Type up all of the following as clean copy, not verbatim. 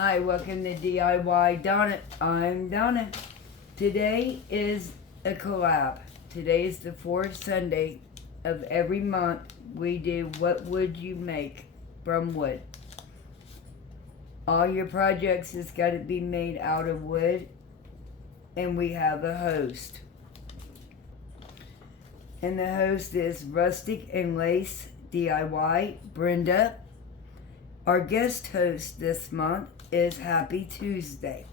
Hi, welcome to DIY Donna. I'm Donna. Today is a collab. Today is the fourth Sunday of every month. We do What Would You Make from wood. All your projects has got to be made out of wood, and we have a host. And the host is Rustic and Lace DIY, Brenda. Our guest host this month is Happy Tuesday.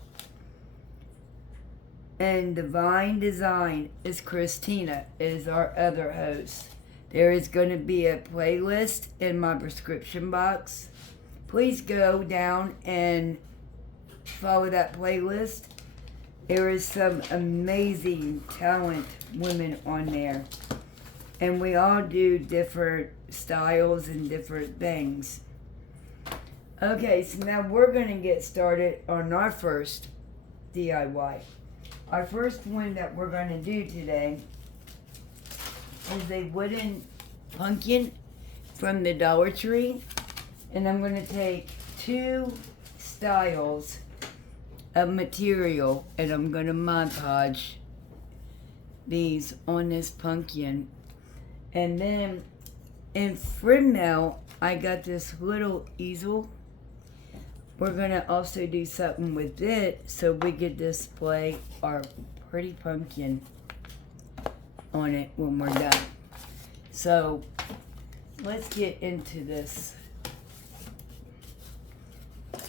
And Divine Design is Christina, is our other host. There is going to be a playlist in my description box. Please go down and follow that playlist. There is some amazing talent women on there. And we all do different styles and different things. Okay, so now we're going to get started on our first DIY. Our first one that we're going to do today is a wooden pumpkin from the Dollar Tree. And I'm going to take two styles of material and I'm going to Mod Podge these on this pumpkin. And then in Fresno, I got this little easel. We're going to also do something with it so we could display our pretty pumpkin on it when we're done. So let's get into this.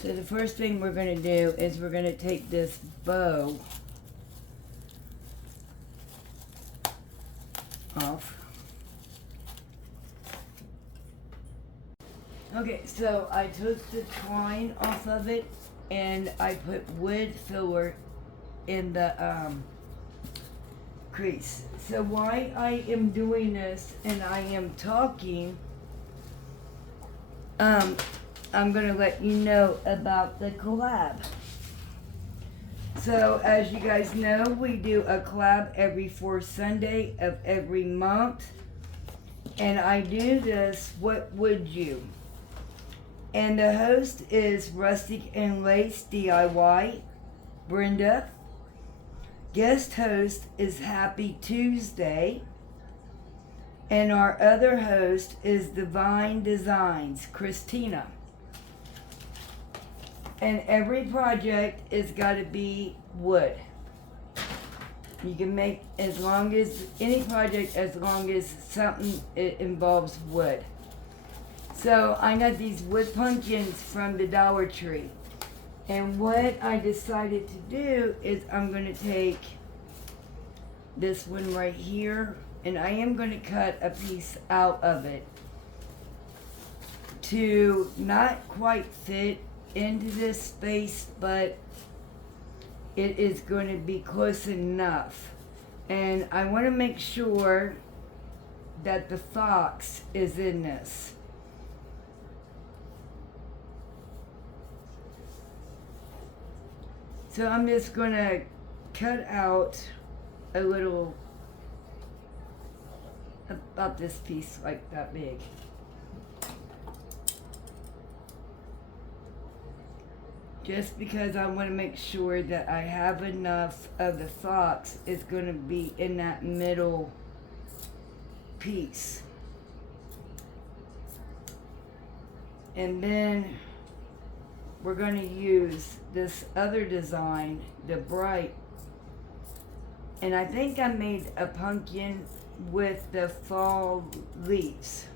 So the first thing we're going to do is we're going to take this bow off. Okay, so I took the twine off of it and I put wood filler in the crease. So why I am doing this and I am talking, I'm going to let you know about the collab. So as you guys know, we do a collab every fourth Sunday of every month. And I do this, What Would You? And the host is Rustic and Lace DIY, Brenda. Guest host is Happy Tuesday. And our other host is Divine Designs, Christina. And every project is got to be wood. You can make as long as, any project as long as something it involves wood. So I got these wood pumpkins from the Dollar Tree. And what I decided to do is I'm going to take this one right here and I am going to cut a piece out of it to not quite fit into this space, but it is going to be close enough. And I want to make sure that the fox is in this. So I'm just going to cut out a little, about this piece, like that big. Just because I want to make sure that I have enough of the fox is going to be in that middle piece. And then we're going to use this other design, the bright. And I think I made a pumpkin with the fall leaves.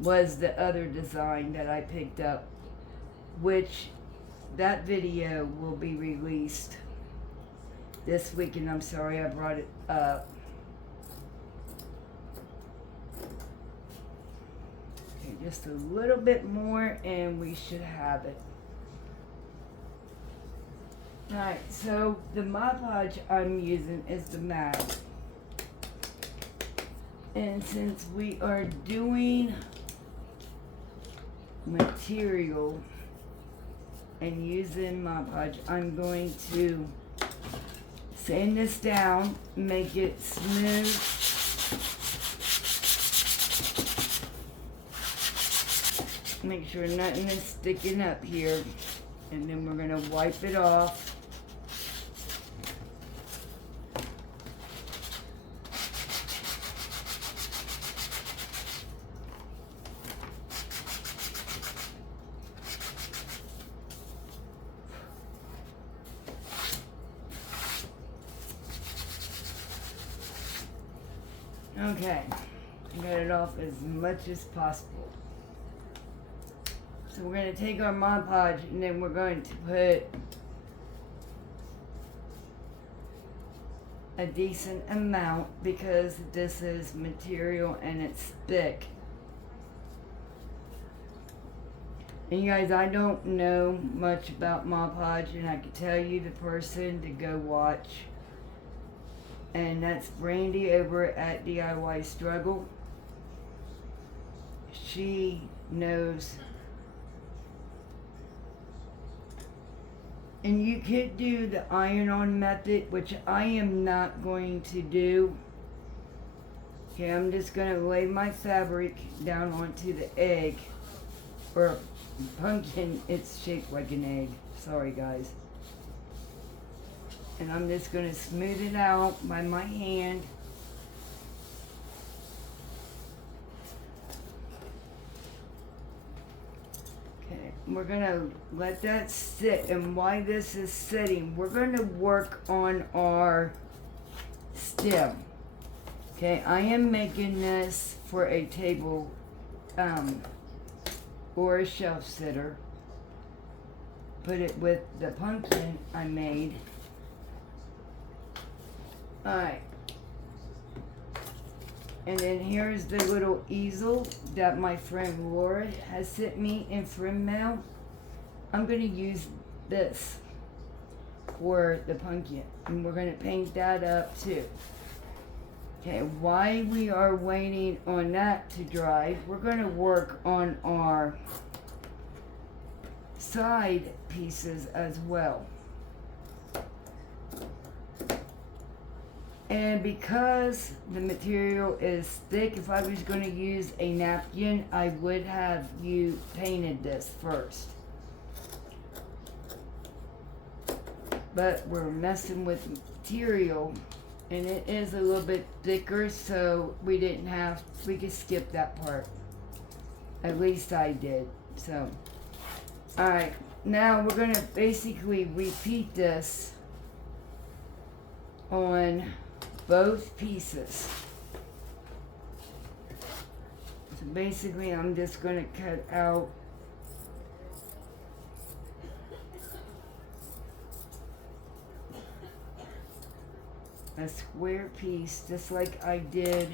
Was the other design that I picked up, which that video will be released this weekend. I'm sorry I brought it up. Okay, just a little bit more and we should have it. Alright, so the Mod Podge I'm using is the matte. And since we are doing material and using Mod Podge, I'm going to sand this down, make it smooth. Make sure nothing is sticking up here And then we're gonna wipe it off. Okay, get it off as much as possible. So we're going to take our Mod Podge and then we're going to put a decent amount because this is material and it's thick. And you guys, I don't know much about Mod Podge, and I can tell you the person to go watch. And that's Brandy over at DIY Struggle. She knows. And you could do the iron-on method, which I am not going to do. Okay, I'm just going to lay my fabric down onto the egg. Or pumpkin, it's shaped like an egg. Sorry, guys. And I'm just going to smooth it out by my hand. Okay, we're going to let that sit. And while this is sitting, we're going to work on our stem. Okay, I am making this for a table or a shelf sitter. Put it with the pumpkin I made. Alright. And then here's the little easel that my friend Laura has sent me in friend mail. I'm going to use this for the pumpkin. And we're going to paint that up too. Okay, while we are waiting on that to dry, we're going to work on our side pieces as well. And because the material is thick, if I was going to use a napkin, I would have you painted this first. But we're messing with material, and it is a little bit thicker, so we could skip that part. At least I did, so. Alright, now we're going to basically repeat this on both pieces. So basically I'm just going to cut out a square piece just like I did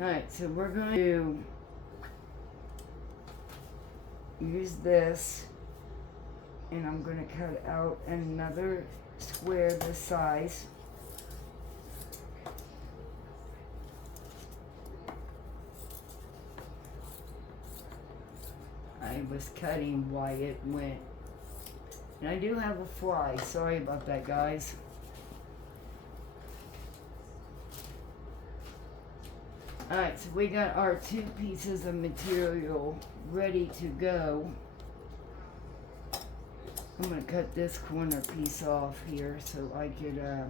Alright, so we're going to use this, and I'm going to cut out another square this size. I was cutting while it went. And I do have a fly, sorry about that, guys. Alright, so we got our two pieces of material ready to go. I'm going to cut this corner piece off here so I could, there.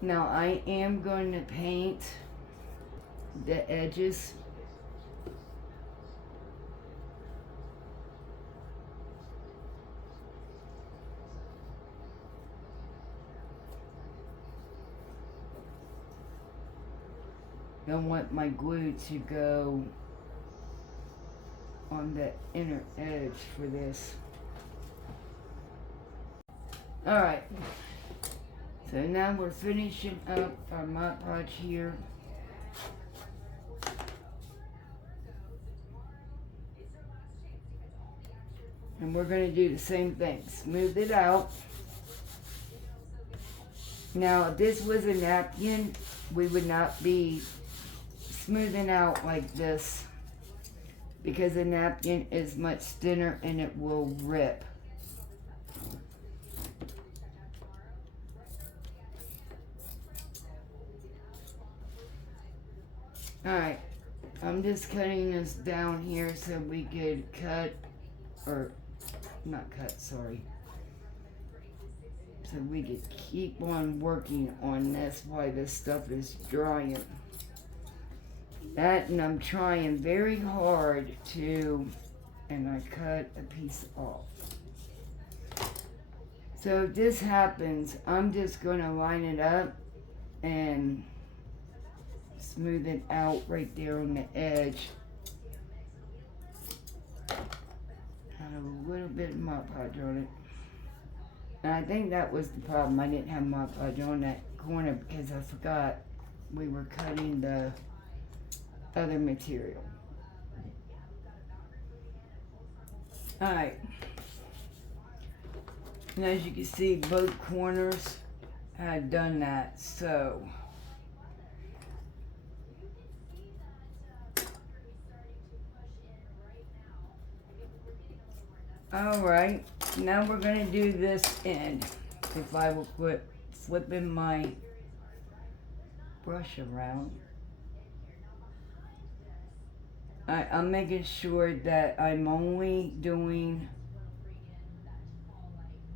Now I am going to paint the edges. I want my glue to go on the inner edge for this. Alright, so now we're finishing up our Mod Podge here. And we're going to do the same thing. Smooth it out. Now, if this was a napkin, we would not be smoothing out like this because a napkin is much thinner and it will rip. Alright, I'm just cutting this down here so we could cut, or not cut, sorry. So we could keep on working on this while this stuff is drying. That, and I'm trying very hard to, and I cut a piece off. So if this happens, I'm just going to line it up and smooth it out right there on the edge. Had a little bit of Mod Podge on it. And I think that was the problem. I didn't have Mod Podge on that corner because I forgot we were cutting the other material. Alright. And as you can see, both corners had done that, so alright, now we're going to do this end. If I will quit flipping my brush around. I'm making sure that I'm only doing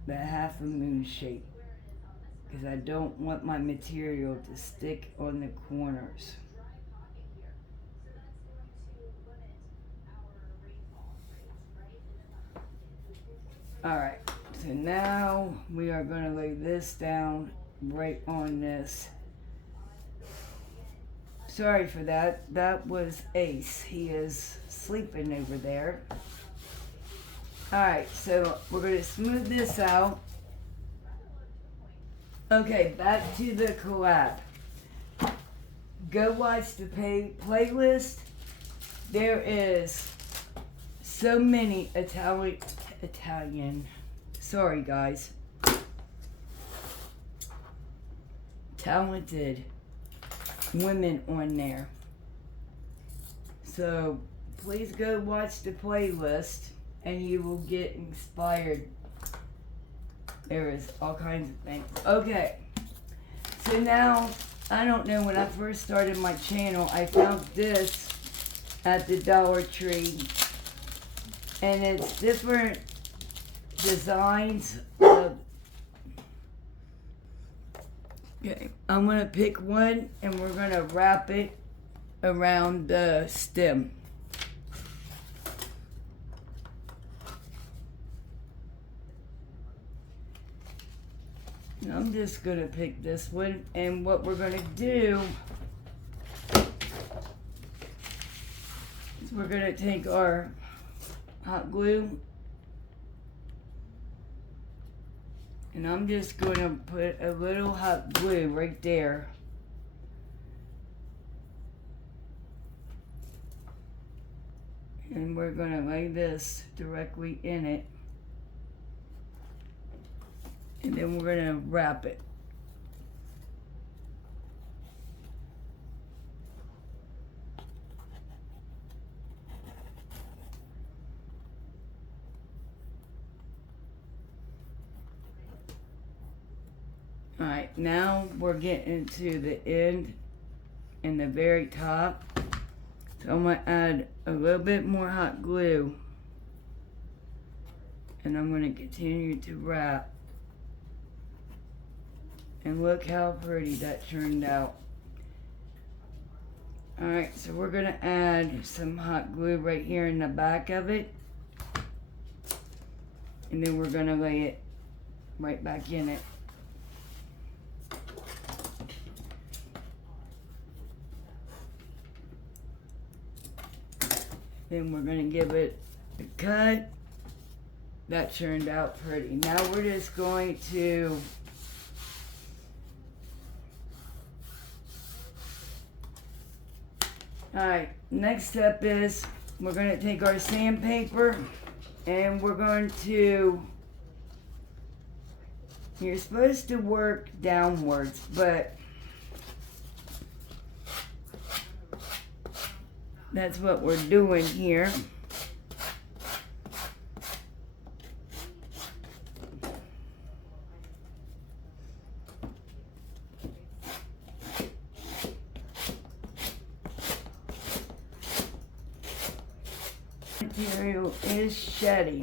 the half a moon shape because I don't want my material to stick on the corners. Alright, so now we are going to lay this down right on this. Sorry for that. That was Ace. He is sleeping over there. Alright, so we're going to smooth this out. Okay, back to the collab. Go watch the playlist. There is so many Italian, sorry guys, talented women on there. So please go watch the playlist and you will get inspired. There is all kinds of things. Okay, so now, I don't know, when I first started my channel, I found this at the Dollar Tree. And it's different designs of, okay, I'm going to pick one and we're going to wrap it around the stem. And I'm just going to pick this one, and what we're going to do is we're going to take our hot glue, and I'm just going to put a little hot glue right there. And we're going to lay this directly in it. And then we're going to wrap it. Alright, now we're getting to the end and the very top. So I'm going to add a little bit more hot glue. And I'm going to continue to wrap. And look how pretty that turned out. Alright, so we're going to add some hot glue right here in the back of it. And then we're going to lay it right back in it. Then we're going to give it a cut. That turned out pretty. Now we're just going to alright, next step is we're going to take our sandpaper and we're going to You're supposed to work downwards, but that's what we're doing here. Material is shedding.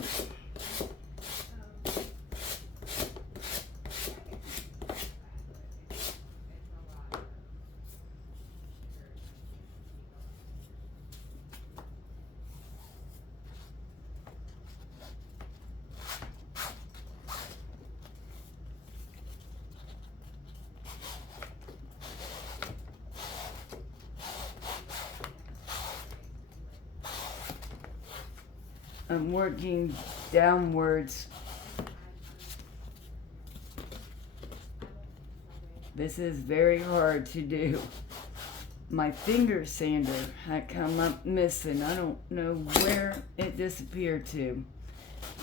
I'm working downwards. This is very hard to do. My finger sander had come up missing. I don't know where it disappeared to.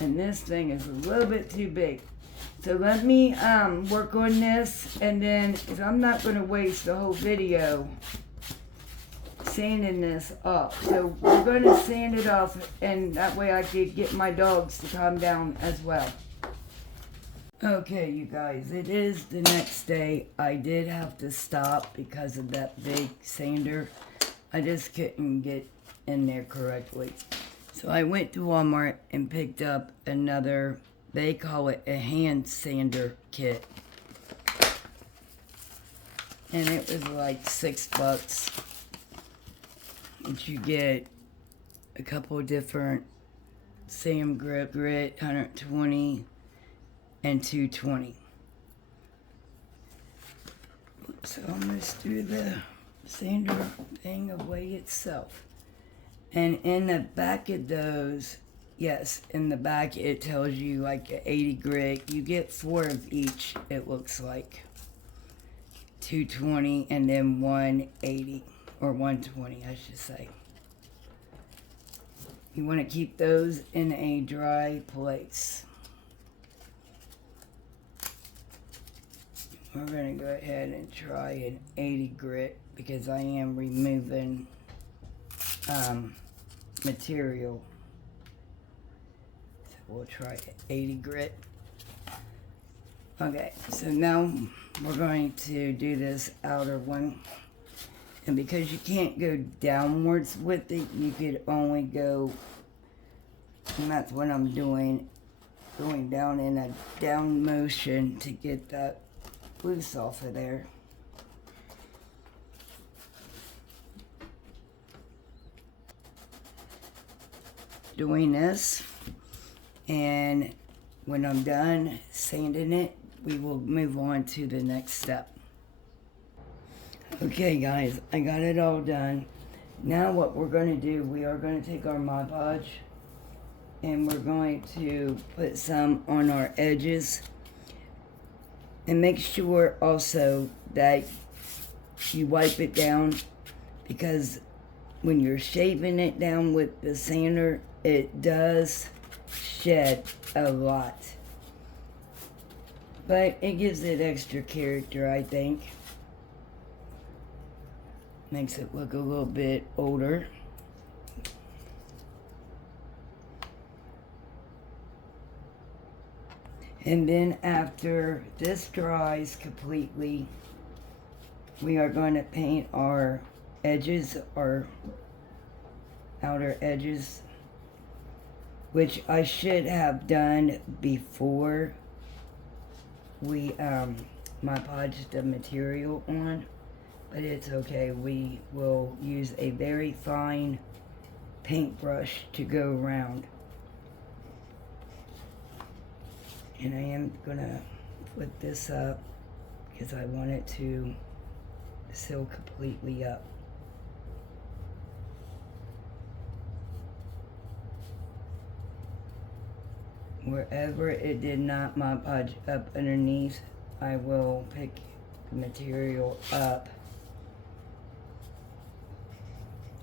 And this thing is a little bit too big. So let me work on this, and then, because I'm not going to waste the whole video sanding this off. So we're going to sand it off, and that way I could get my dogs to calm down as well. Okay, you guys, it is the next day. I did have to stop because of that big sander. I just couldn't get in there correctly. So I went to Walmart and picked up another, they call it a hand sander kit. And it was like $6. And you get a couple of different Sam Grip Grit 120 and 220. So I'm going to do the sander thing away itself. And in the back of those, yes, in the back it tells you like 80 grit. You get 4 of each, it looks like. 220 and then 180. Or 120, I should say. You want to keep those in a dry place. We're going to go ahead and try an 80 grit because I am removing material. So we'll try 80 grit. Okay, so now we're going to do this outer one. And because you can't go downwards with it, you could only go, and that's what I'm doing, going down in a down motion to get that loose off of there. Doing this, and when I'm done sanding it, we will move on to the next step. Okay guys, I got it all done. Now what we're going to do, we are going to take our Mod Podge and we're going to put some on our edges. And make sure also that you wipe it down, because when you're shaving it down with the sander, it does shed a lot. But it gives it extra character, I think. Makes it look a little bit older. And then after this dries completely, we are going to paint our edges, our outer edges, which I should have done before we Mod Podged the material on. But it's okay, we will use a very fine paintbrush to go around. And I am gonna put this up because I want it to seal completely up. Wherever it did not Mod Podge up underneath, I will pick the material up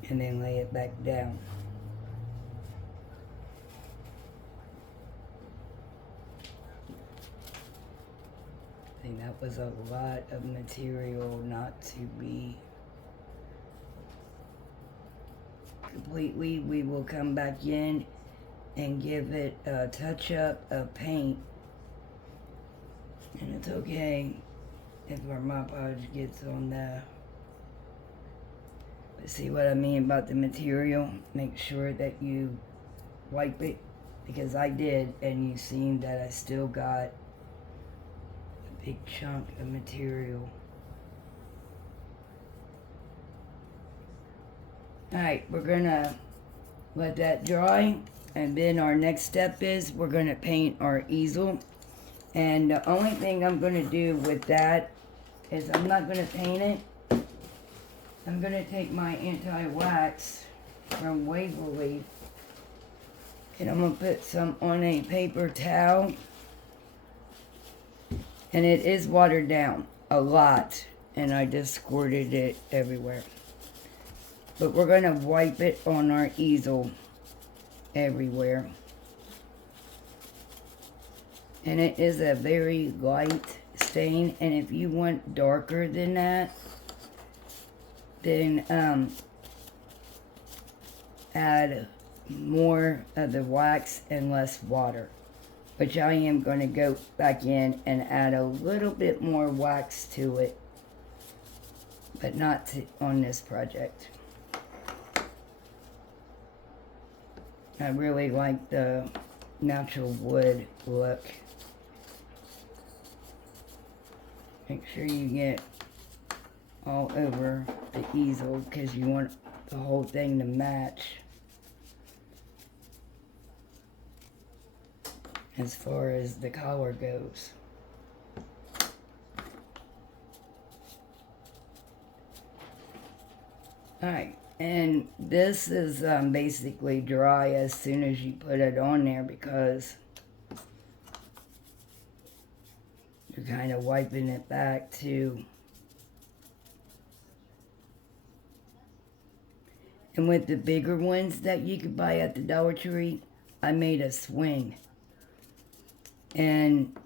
and then lay it back down. That was a lot of material not to be completely. We will come back in and give it a touch-up of paint. And it's okay if our Mod Podge gets on the... But see what I mean about the material? Make sure that you wipe it, because I did, and you've seen that I still got a big chunk of material. Alright, we're gonna let that dry, and then our next step is we're gonna paint our easel. And the only thing I'm gonna do with that is I'm not gonna paint it. I'm gonna take my anti-wax from Waverly, and I'm gonna put some on a paper towel. And it is watered down a lot, and I just squirted it everywhere. But we're gonna wipe it on our easel everywhere. And it is a very light stain, and if you want darker than that, then add more of the wax and less water, which I am going to go back in and add a little bit more wax to it, but not on this project. I really like the natural wood look. Make sure you get all over the easel, because you want the whole thing to match as far as the collar goes. Alright, and this is basically dry as soon as you put it on there, because you're kind of wiping it back too. And with the bigger ones that you could buy at the Dollar Tree, I made a swing. And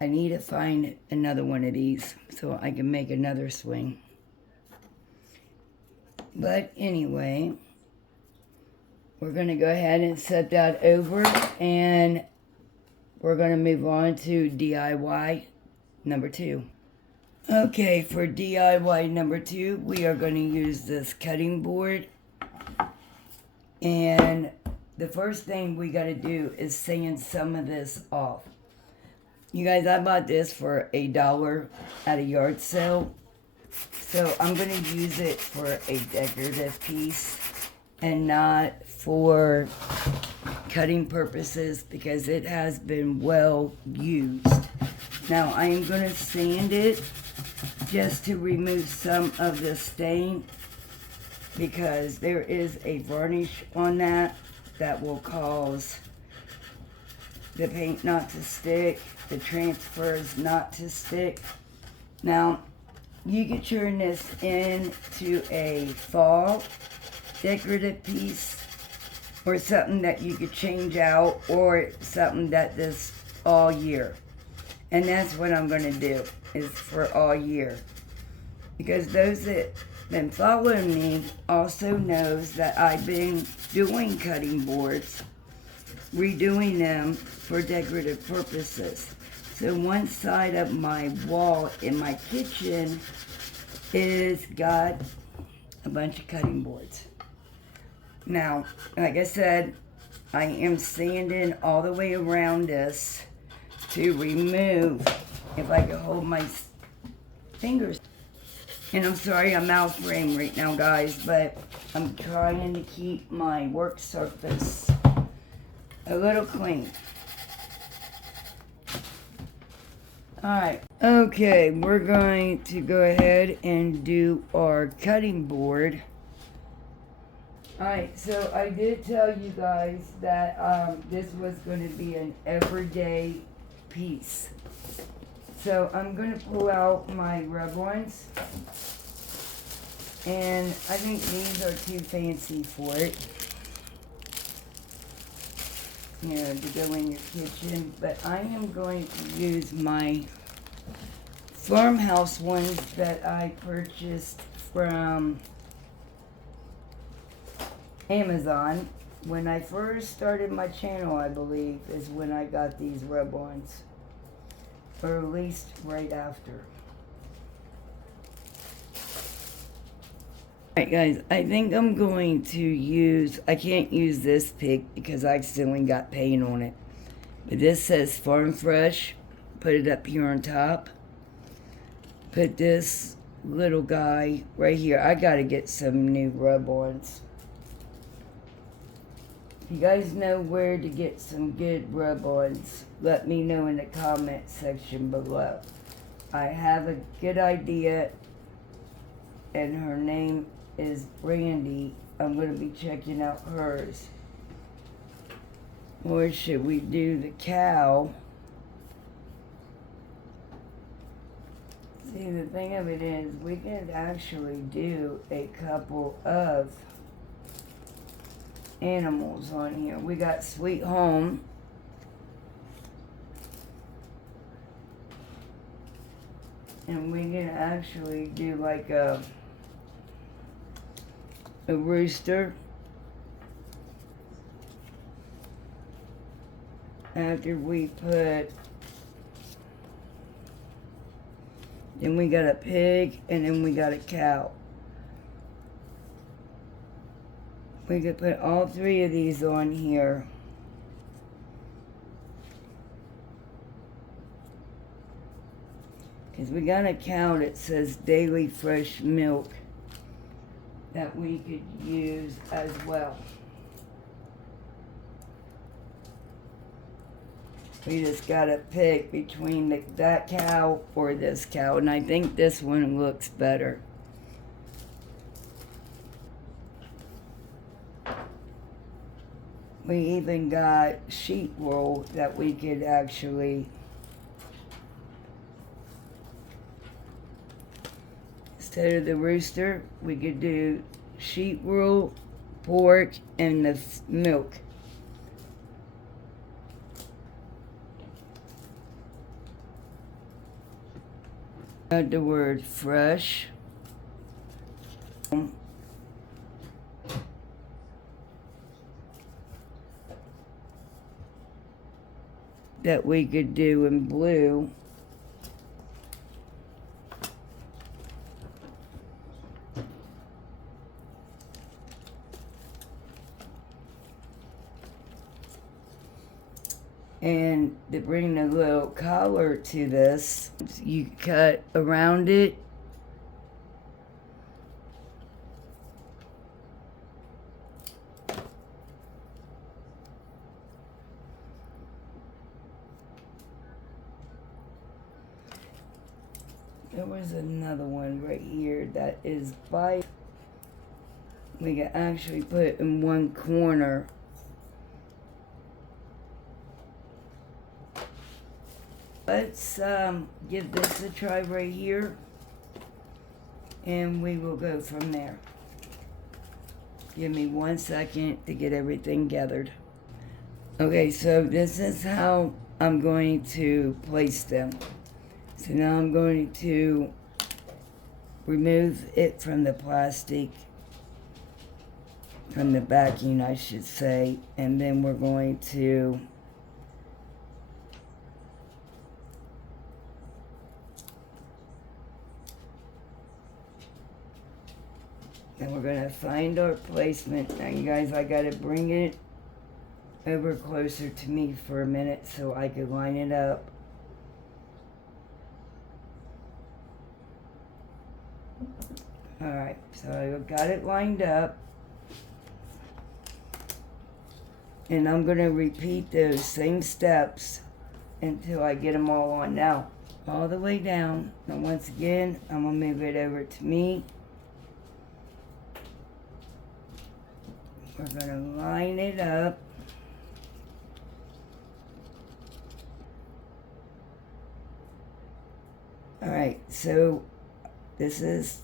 I need to find another one of these so I can make another swing. But anyway, we're going to go ahead and set that over, and we're going to move on to DIY number 2. Okay, for DIY number 2, we are going to use this cutting board. And the first thing we got to do is sand some of this off. You guys, I bought this for $1 at a yard sale. So I'm going to use it for a decorative piece and not for cutting purposes, because it has been well used. Now I am going to sand it just to remove some of the stain, because there is a varnish on that will cause the paint not to stick, the transfers not to stick. Now you could turn this into a fall decorative piece, or something that you could change out, or something that this all year. And that's what I'm going to do, is for all year. Because those that been following me also knows that I've been doing cutting boards, redoing them for decorative purposes. So one side of my wall in my kitchen is got a bunch of cutting boards. Now, like I said, I am sanding all the way around this to remove, if I can hold my fingers. And I'm sorry I'm out of frame right now, guys, but I'm trying to keep my work surface a little clean. Alright, okay, we're going to go ahead and do our cutting board. Alright, so I did tell you guys that this was going to be an everyday piece. So I'm going to pull out my rub ones. And I think these are too fancy for it, you know, to go in your kitchen. But I am going to use my farmhouse ones that I purchased from Amazon. When I first started my channel, I believe, is when I got these rub-ons. Or at least right after. Alright guys, I think I'm going to use, I can't use this pig because I accidentally got paint on it. But this says Farm Fresh. Put it up here on top. Put this little guy right here. I gotta get some new rub-ons. If you guys know where to get some good rub-ons, let me know in the comment section below. I have a good idea, and her name is Brandy. I'm going to be checking out hers. Or should we do the cow? See, the thing of it is, we can actually do a couple of animals on here. We got Sweet Home. And we can actually do like a rooster. After we put, then we got a pig, and then we got a cow. We could put all three of these on here. Because we got a cow that says daily fresh milk that we could use as well. We just gotta pick between that cow or this cow, and I think this one looks better. We even got sheep wool that we could actually, instead of the rooster, we could do sheep wool, pork, and the milk. Got the word fresh. That we could do in blue. And to bring a little color to this, you cut around it. There was another one right here that is by, we can actually put it in one corner. Let's give this a try right here, and we will go from there. Give me 1 second to get everything gathered. Okay, so this is how I'm going to place them. So now I'm going to remove it from the plastic, from the backing I should say, and then we're going to find our placement. Now you guys, I gotta bring it over closer to me for a minute so I could line it up. Alright, so I got it lined up. And I'm going to repeat those same steps until I get them all on. Now, all the way down. Now once again, I'm going to move it over to me. We're going to line it up. Alright, so this is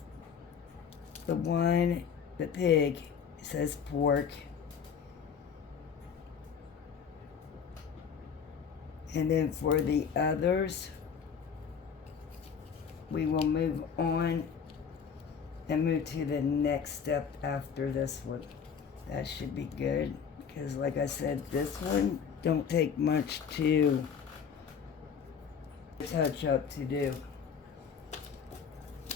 the one, the pig. It says pork. And then for the others, we will move on and move to the next step after this one. That should be good, because like I said, this one don't take much to touch up to do.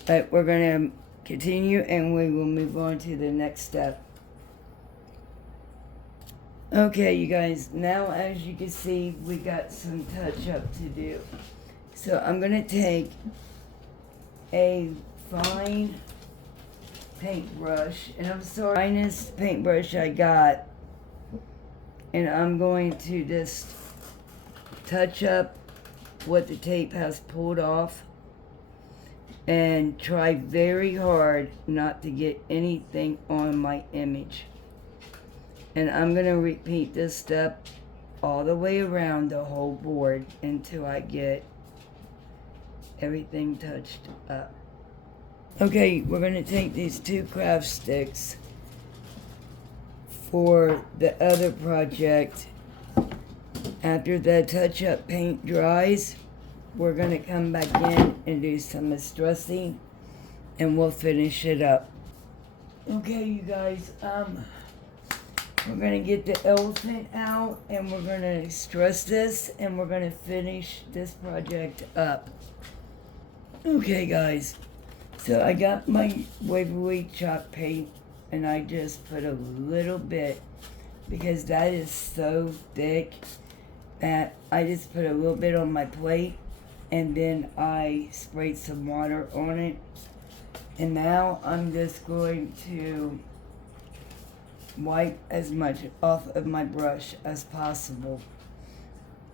But we're going to continue and we will move on to the next step. Okay, you guys, now as you can see, we got some touch up to do. So I'm going to take a fine paintbrush, and I'm sorry, finest paintbrush I got, and I'm going to just touch up what the tape has pulled off and try very hard not to get anything on my image. And I'm going to repeat this step all the way around the whole board until I get everything touched up. Okay, we're going to take these 2 craft sticks for the other project. After the touch-up paint dries, we're going to come back in and do some distressing, and we'll finish it up. Okay, you guys, we're going to get the elephant out, and we're going to distress this, and we're going to finish this project up. Okay, guys, so I got my Waverly chalk paint, and I just put a little bit, because that is so thick that I just put a little bit on my plate, and then I sprayed some water on it. And now I'm just going to wipe as much off of my brush as possible.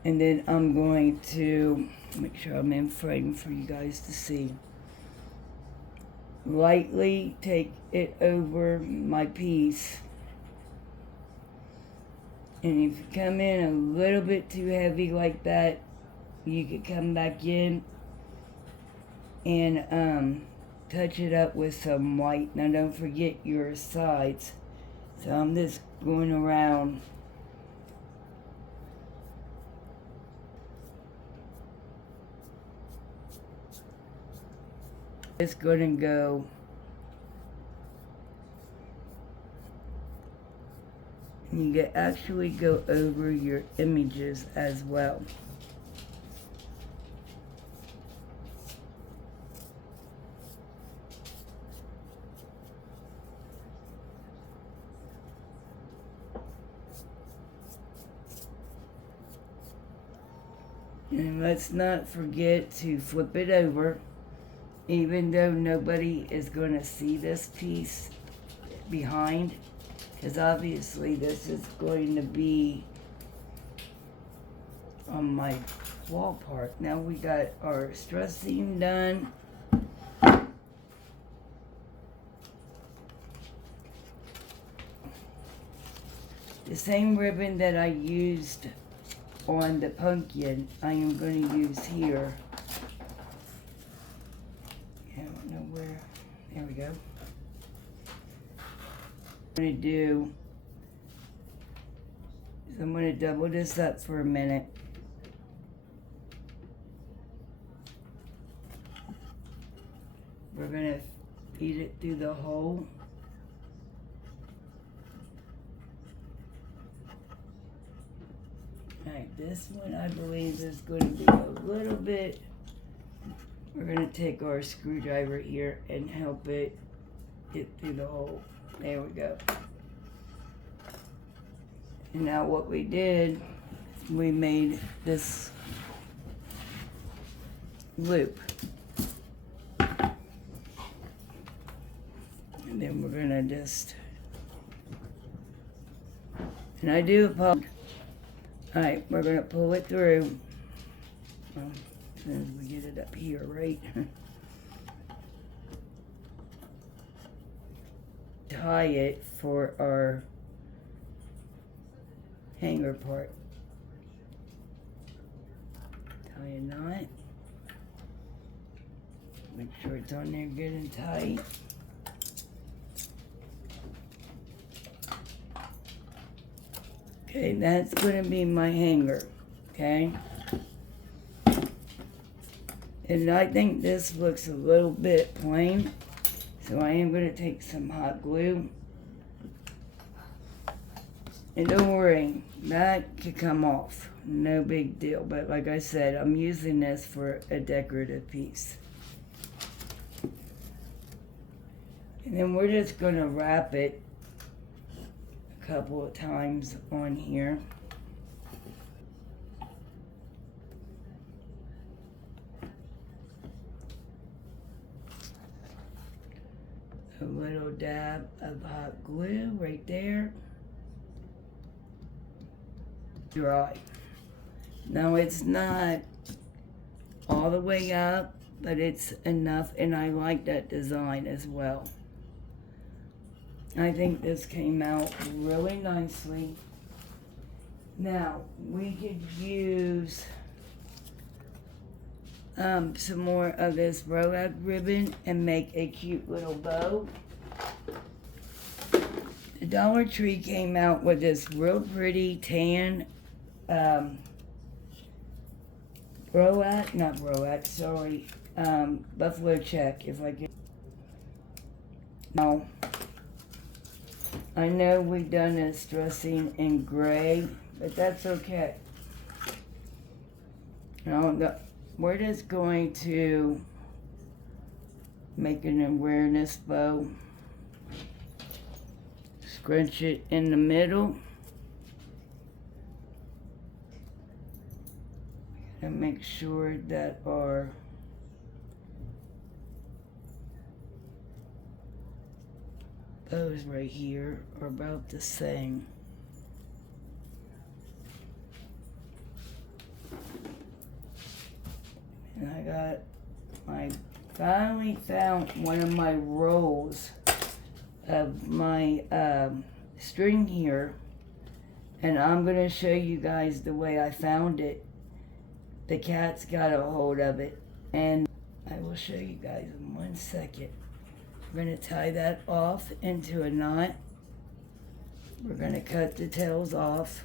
And then I'm going to make sure I'm in frame for you guys to see. Lightly take it over my piece. And if you come in a little bit too heavy like that, you could come back in and touch it up with some white. Now don't forget your sides. So I'm just going around. Just gonna go and you can actually go over your images as well. And let's not forget to flip it over, even though nobody is going to see this piece behind, because obviously this is going to be on my wall part. Now we got our stress seam done. The same ribbon that I used on the pumpkin, I am going to use here. I don't know where. There we go. What I'm going to do is I'm going to double this up for a minute. We're going to feed it through the hole. Alright, this one I believe is going to be a little bit. We're going to take our screwdriver here and help it get through the hole. There we go. And now what we did, we made this loop. And then we're going to just, and I do apologize. Alright, we're going to pull it through. As soon as we get it up here, right? Tie it for our hanger part. Tie a knot. Make sure it's on there good and tight. Okay, that's going to be my hanger, okay? And I think this looks a little bit plain. So I am going to take some hot glue. And don't worry, that could come off. No big deal. But like I said, I'm using this for a decorative piece. And then we're just going to wrap it a couple of times on here. A little dab of hot glue right there. Dry. Now it's not all the way up, but it's enough, and I like that design as well. I think this came out really nicely. Now we could use some more of this burlap ribbon and make a cute little bow. The Dollar Tree came out with this real pretty tan buffalo check, if I can. Now, I know we've done this dressing in gray, but that's okay. Now, we're just going to make an awareness bow. Scrunch it in the middle. And make sure that our bows right here are about the same. And I finally found one of my rolls of my string here, and I'm going to show you guys the way I found it. The cat's got a hold of it, and I will show you guys in 1 second. We're going to tie that off into a knot. We're going to cut the tails off.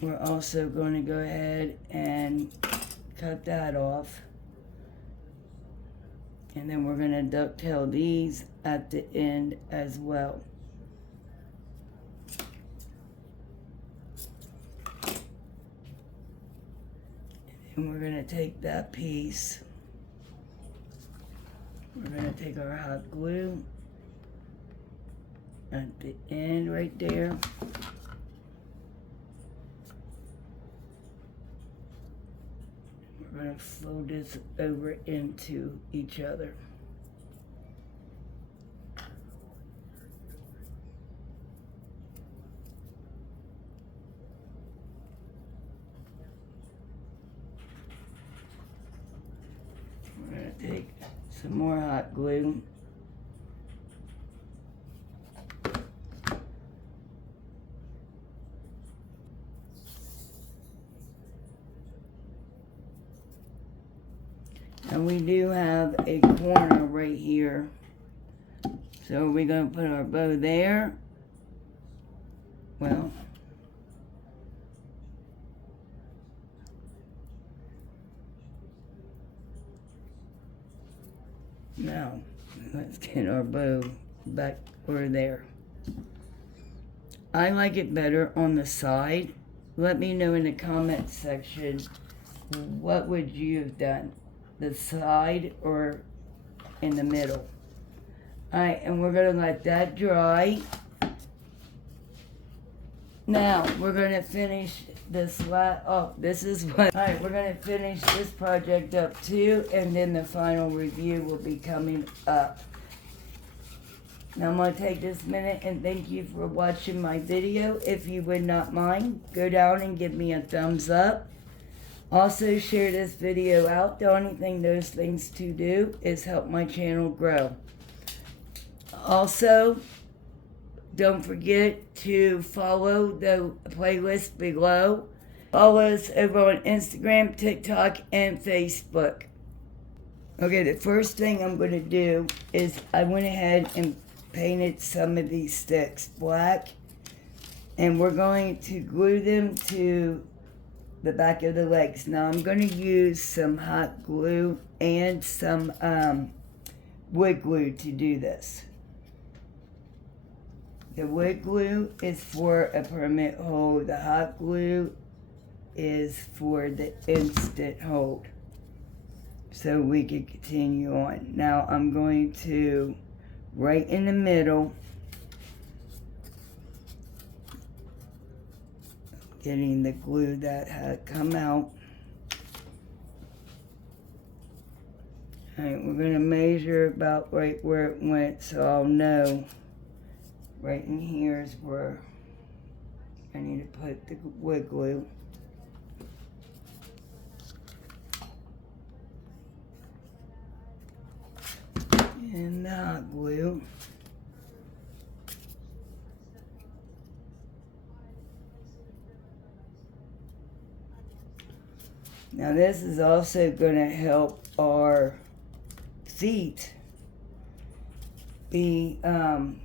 We're also going to go ahead and cut that off. And then we're going to dovetail these at the end as well. And we're going to take that piece. We're going to take our hot glue at the end right there. We're going to fold this over into each other. We're going to take some more hot glue. And we do have a corner right here. So we're going to put our bow there. Well, now let's get our bow back over there. I like it better on the side. Let me know in the comment section, what would you have done? The side or in the middle? Alright, and we're going to let that dry. Now, we're going to finish this this is what... Alright, we're going to finish this project up too, and then the final review will be coming up. Now, I'm going to take this minute and thank you for watching my video. If you would not mind, go down and give me a thumbs up. Also, share this video out. The only thing those things to do is help my channel grow. Also, don't forget to follow the playlist below. Follow us over on Instagram, TikTok, and Facebook. Okay, the first thing I'm going to do is I went ahead and painted some of these sticks black. And we're going to glue them to the back of the legs. Now I'm going to use some hot glue and some wood glue to do this. The wood glue is for a permanent hold. The hot glue is for the instant hold. So we can continue on. Now I'm going to, right in the middle, getting the glue that had come out. Alright, we're going to measure about right where it went, so I'll know. Right in here is where I need to put the wood glue. And the hot glue. Now this is also going to help our feet be the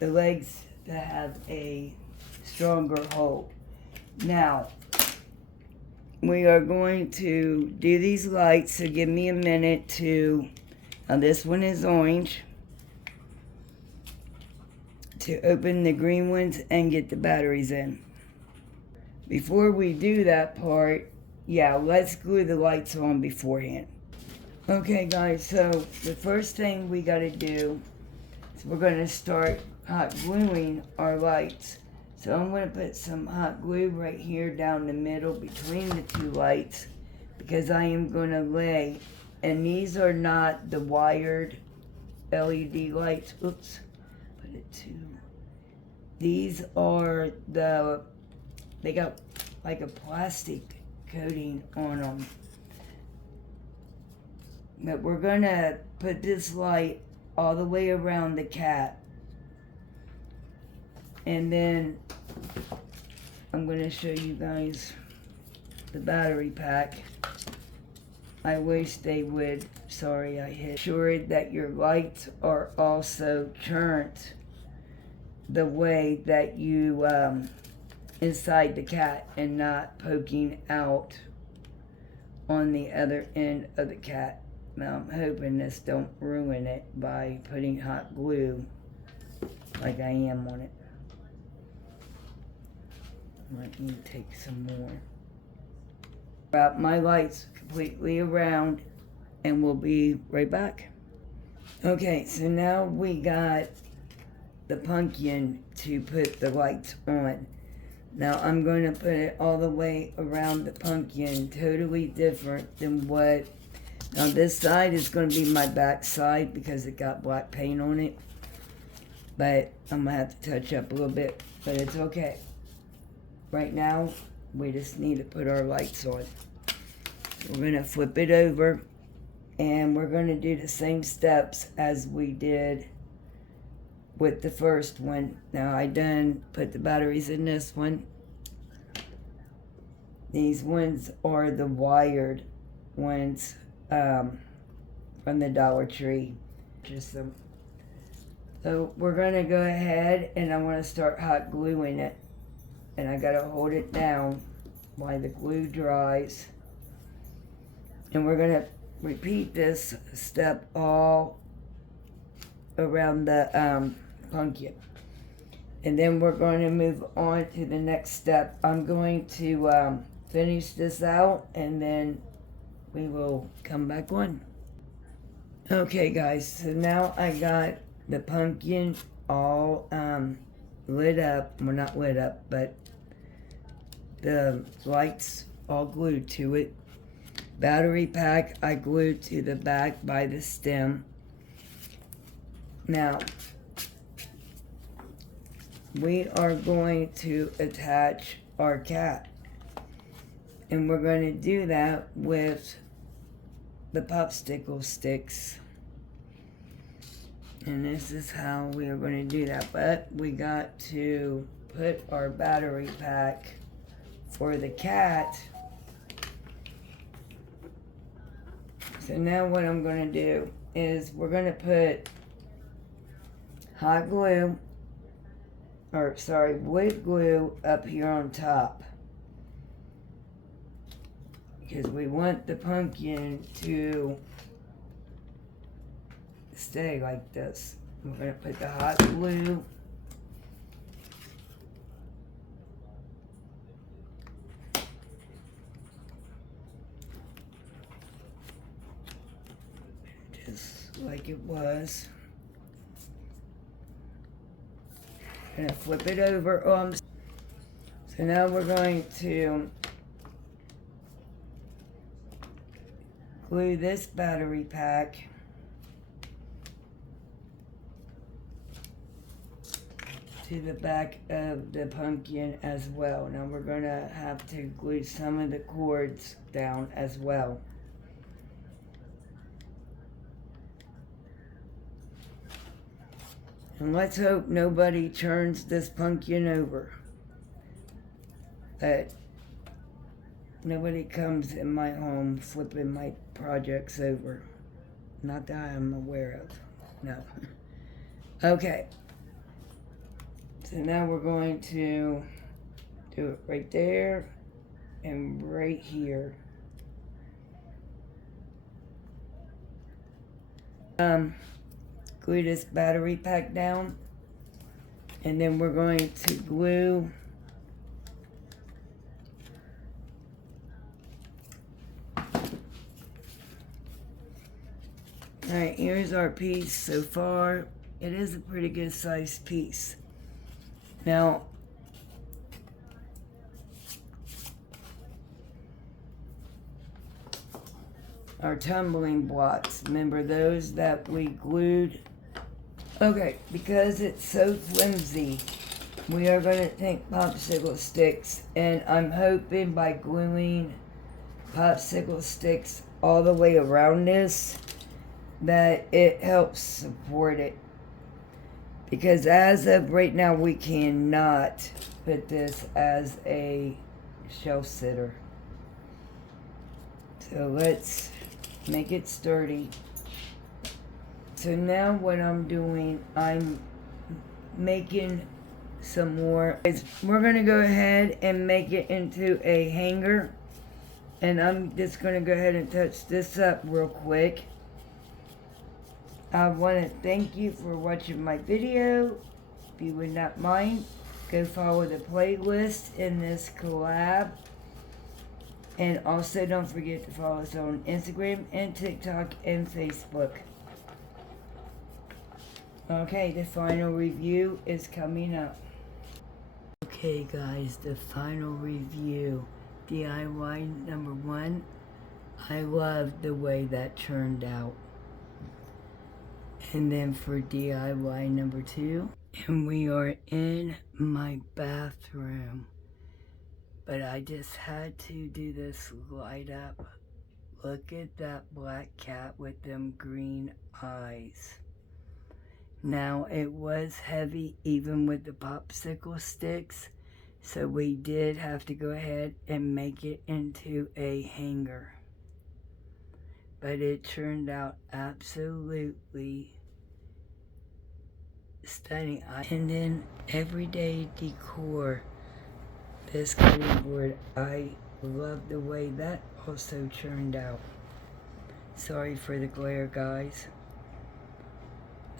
legs to have a stronger hold. Now we are going to do these lights, so give me a minute to, now this one is orange, to open the green ones and get the batteries in. Before we do that part, yeah, let's glue the lights on beforehand. Okay guys, so the first thing we gotta do is we're gonna start hot gluing our lights. So I'm gonna put some hot glue right here down the middle between the two lights, because I am gonna lay, and these are not the wired LED lights. Oops, put it to, these are the, they got like a plastic coating on them. But we're gonna put this light all the way around the cat. And then I'm gonna show you guys the battery pack. I wish they would, sorry I hit. Sure that your lights are also turned the way that you, inside the cat, and not poking out on the other end of the cat. Now I'm hoping this don't ruin it by putting hot glue like I am on it. Let me take some more. Wrap my lights completely around and we'll be right back. Okay, so now we got the pumpkin to put the lights on. Now I'm going to put it all the way around the pumpkin, totally different than what, now this side is going to be my back side because it got black paint on it. But I'm going to have to touch up a little bit, but it's okay. Right now, we just need to put our lights on. We're going to flip it over, and we're going to do the same steps as we did with the first one. Now, I done put the batteries in this one. These ones are the wired ones from the Dollar Tree. Just some. So, we're going to go ahead, and I want to start hot gluing it. And I gotta hold it down while the glue dries. And we're gonna repeat this step all around the pumpkin. And then we're going to move on to the next step. I'm going to finish this out and then we will come back on. Okay guys, so now I got the pumpkin all lit up. Well, not lit up, but the lights all glued to it. Battery pack I glued to the back by the stem. Now, we are going to attach our cat. And we're going to do that with the popsicle sticks. And this is how we are going to do that. But we got to put our battery pack for the cat. So now what I'm going to do is we're going to put wood glue up here on top. because we want the pumpkin to stay like this. We're going to put the hot glue just like it was. Gonna flip it over. So now we're going to glue this battery pack to the back of the pumpkin as well. Now we're gonna have to glue some of the cords down as well. And let's hope nobody turns this pumpkin over. That nobody comes in my home flipping my projects over. Not that I'm aware of. No. Okay. So now we're going to do it right there and right here. Glue this battery pack down, and then we're going to glue alright, here's our piece so far. It is a pretty good sized piece. Now our tumbling blocks, remember those that we glued? Okay, because it's so flimsy, we are going to take popsicle sticks, and I'm hoping by gluing popsicle sticks all the way around this that it helps support it. Because as of right now, we cannot put this as a shelf sitter. So let's make it sturdy. So now what I'm doing, I'm making some more. We're going to go ahead and make it into a hanger. And I'm just going to go ahead and touch this up real quick. I want to thank you for watching my video. If you would not mind, go follow the playlist in this collab. And also don't forget to follow us on Instagram and TikTok and Facebook. Okay, the final review is coming up. Okay guys, the final review. DIY number 1. I love the way that turned out. And then for DIY number 2. And we are in my bathroom. But I just had to do this light up. Look at that black cat with them green eyes. Now, it was heavy even with the popsicle sticks, so we did have to go ahead and make it into a hanger. But it turned out absolutely stunning. And then everyday decor, this cutting board, I love the way that also turned out. Sorry for the glare, guys.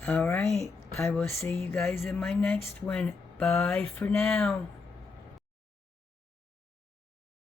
Alright, I will see you guys in my next one. Bye for now.